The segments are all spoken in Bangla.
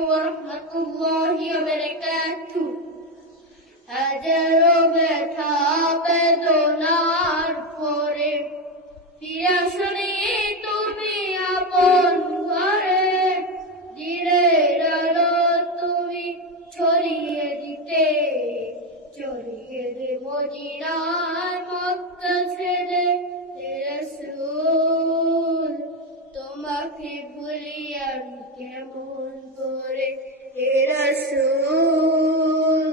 ওয়ারাহমাতুল্লাহি ওয়া বারাকাতুহু। হাজারো ব্যথা বেদনার পরে ফিরে আসলে তুমি আপন ঘরে, দিনের আলো তুমি ছড়িয়ে দিতে, ছড়িয়ে দে মদিনার মক্কা ছেড়ে। হে রাসূল তোমাকে ভুলি আমি কেমন করে, হে রাসূল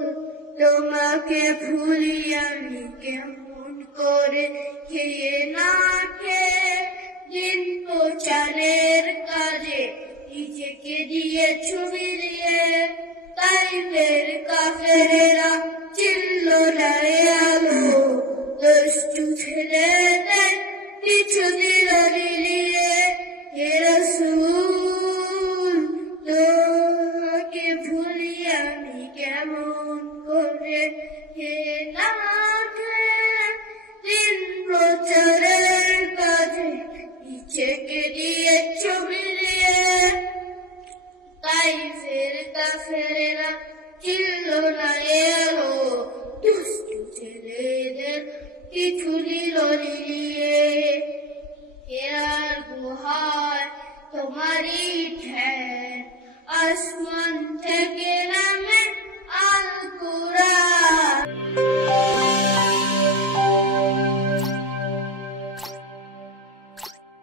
তোমাকে ভুলি আমি কেমন করে। খেয়ে না খেয়ে দিন প্রচারের কাজে নিজেকে দিয়েছ বিলিয়ে, তাইফের কাফেরেরা চিনল না আলো, দুষ্টু ছেলেদের কিছু দিল বিলিয়ে। হে রাসূল তোমাকে ভুলি আমি কেমন করে, হে না খেয়ে দিন প্রচারের কাজে নিজেকে দিয়েছ বিলিয়ে, তাইফের কাফেরেরা চিনল না আলো, দুষ্টু ছেলেদের কিছু দিল বিলিয়ে। হেরার গুহায় তোমারই ধ্যান, আসমান থেকে